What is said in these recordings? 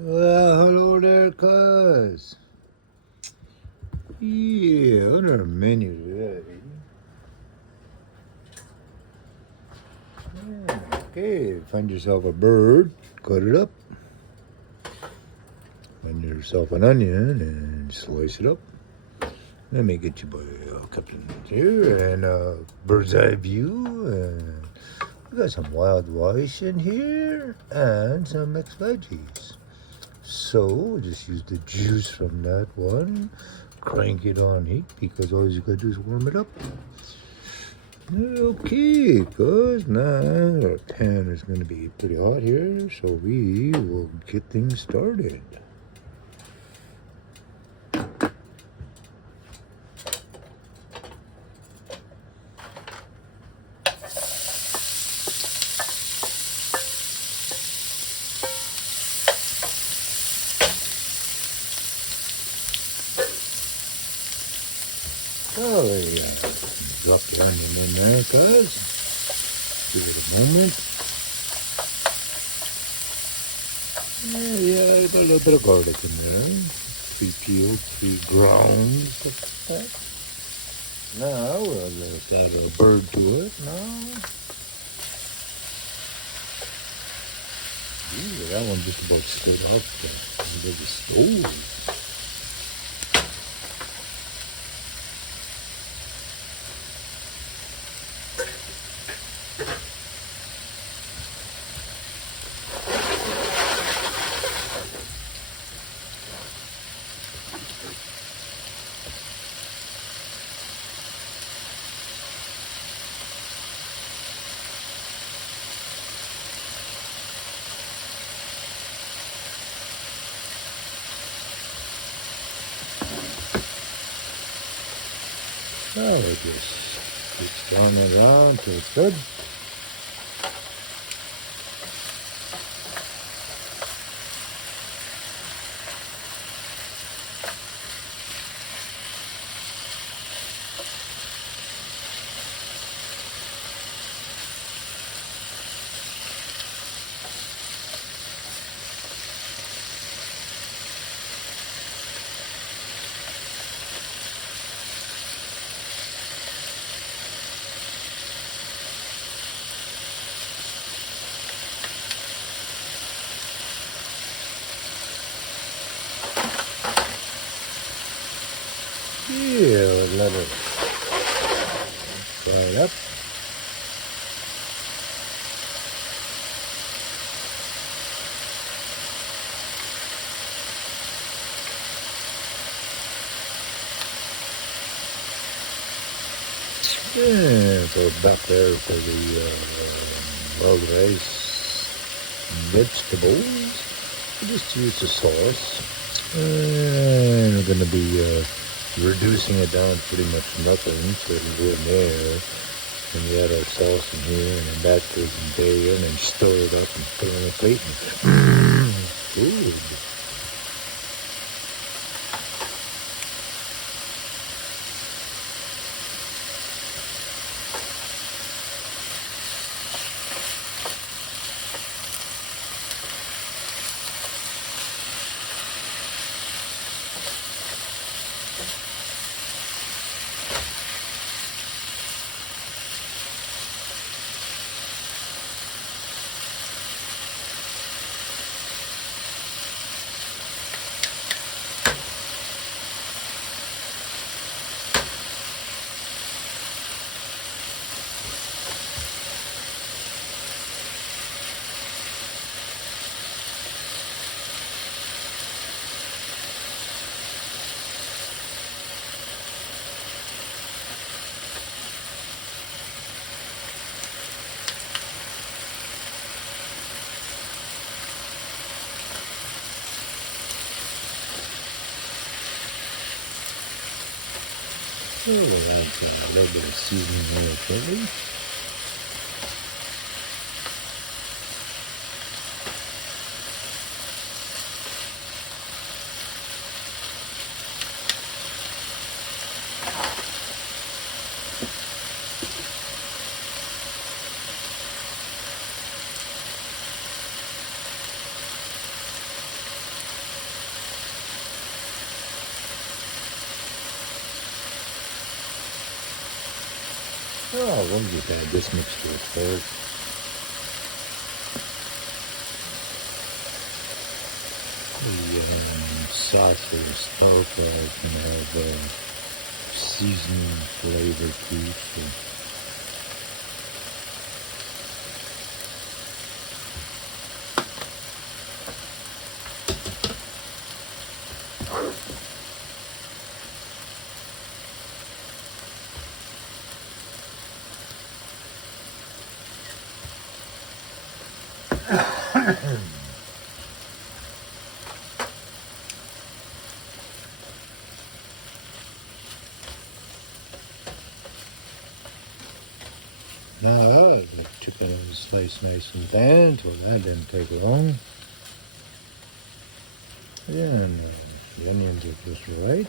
Well, hello there, cuz. Yeah, other menu ready. Okay, find yourself a bird, cut it up. Find yourself an onion and slice it up. Let me get you a couple of here and a bird's eye view. And we got some wild rice in here and some mixed veggies. So just use the juice from that one. Crank it on heat because all you gotta do is warm it up. Okay, cuz now our pan is going to be pretty hot here, so we will get things started. Oh, yeah. Drop the onion in there, cuz. Give it a moment. Yeah, a little bit of garlic in there. Pre-peeled, pre-ground. Now we'll add a bird to it. Now, ooh, that one just about stood up the stove. Now we just turn it around till it's good. Yeah, let it fry it up. Yeah, so back there for the wild rice vegetables. We just use the sauce. And we're going to be reducing it down to pretty much nothing, so it'll go in there. And we add our sauce in here, and then that goes in there, and then stir it up and put it on a plate. And, good. So we'll add a little bit of seasoning here shortly. Oh, we'll just add this mixture first. The sauce or stoke can have seasoning flavor too. So. Now the chicken is sliced nice and thin, so that didn't take long. And the onions are just right.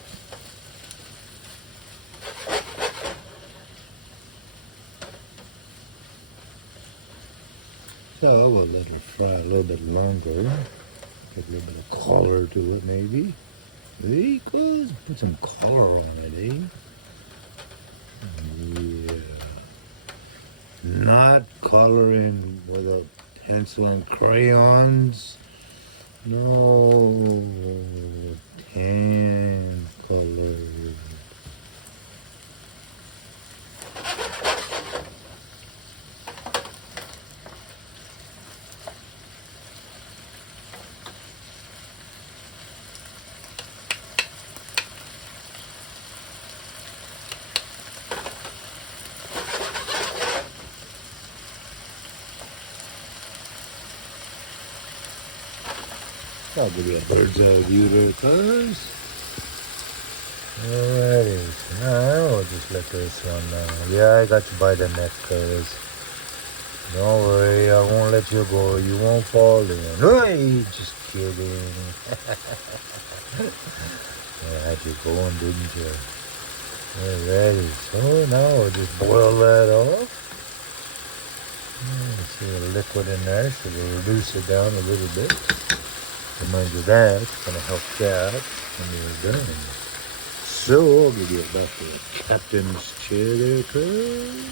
So we'll let it fry a little bit longer. Get a little bit of color to it maybe. Because put some color on it, eh? Yeah. Not coloring with a pencil and crayons. No, tan color. I'll give you a bird's eye view there, cuz. Alrighty, so now I'll just let this one, yeah, I got you by the neck, cuz. Don't worry, I won't let you go, you won't fall in. Hey, just kidding. I had you going, didn't you? Alrighty, so now I'll just boil that off. See the liquid in there, so we'll reduce it down a little bit. Remind you that's going to help that when you're done. So I'll give you back to the captain's chair there, cuz.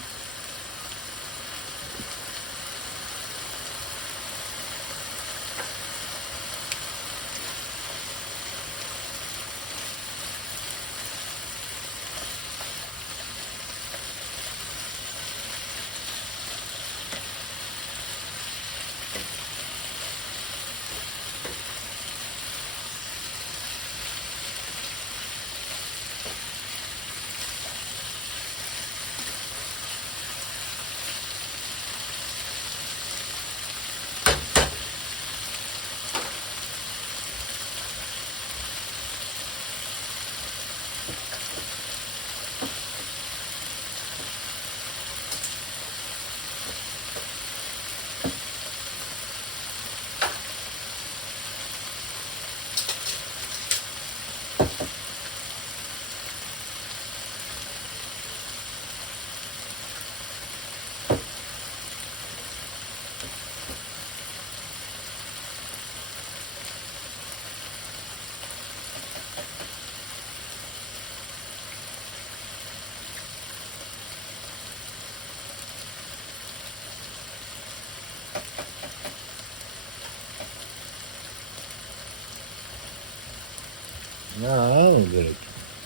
Now I'm going to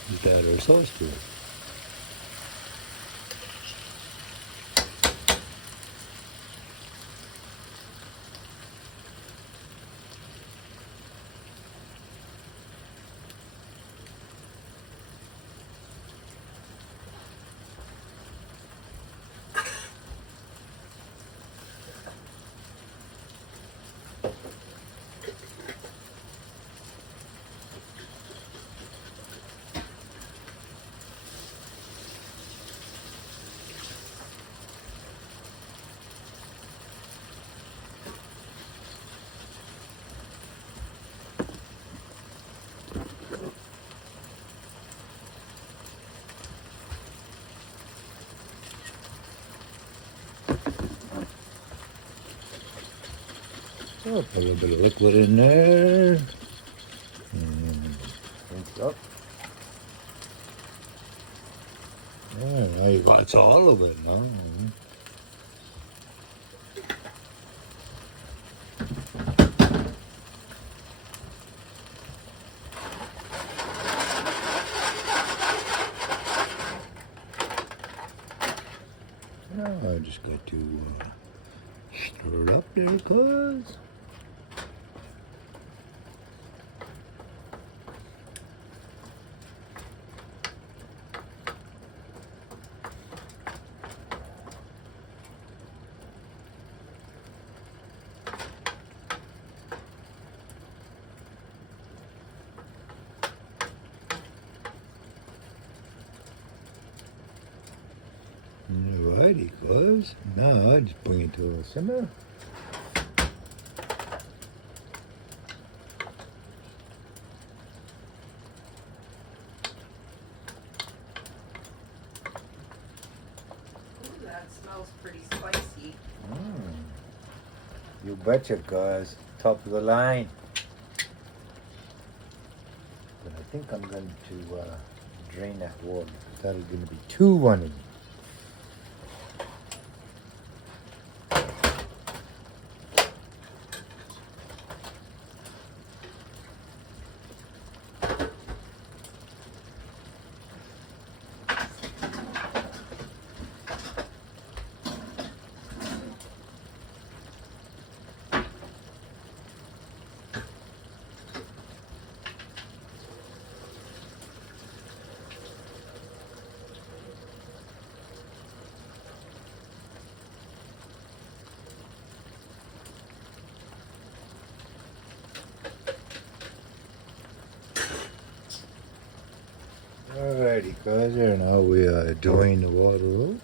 just add our sauce to it. I'll put a little bit of liquid in there. And mix up. Oh, now you got all of it now. Now I just got to stir it up there, cuz. Alrighty, cuz. Now I just bring it to a simmer. Ooh, that smells pretty spicy. You betcha, cuz. Top of the line. But I think I'm going to drain that water. That'll going to be too running. Alrighty, guys, here now we are doing the water out.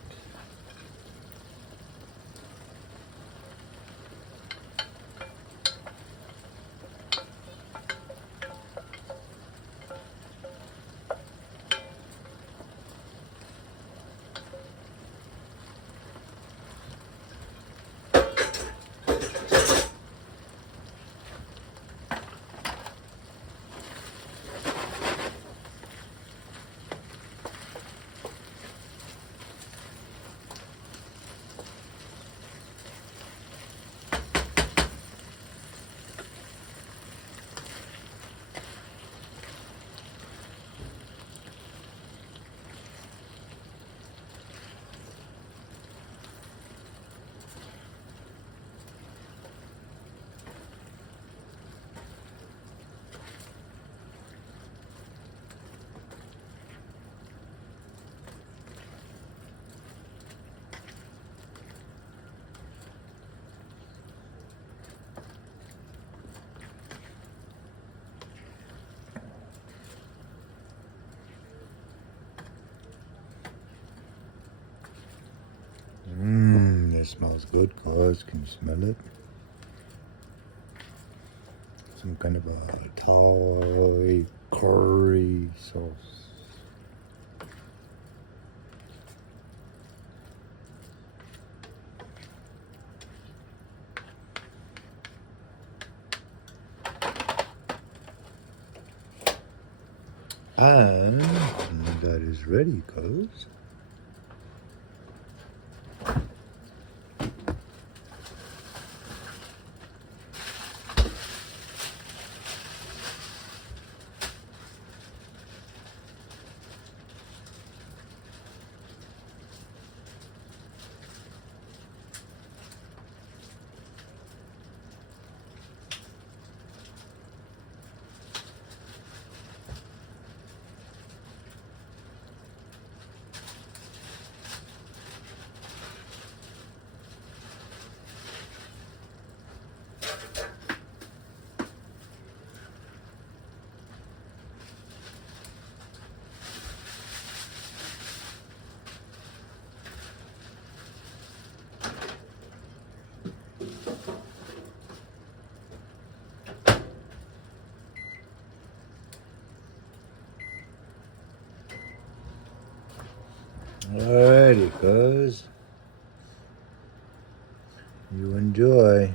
It smells good, guys. Can you smell it? Some kind of a Thai curry sauce. And that is ready, guys. Alrighty, cuz. You enjoy.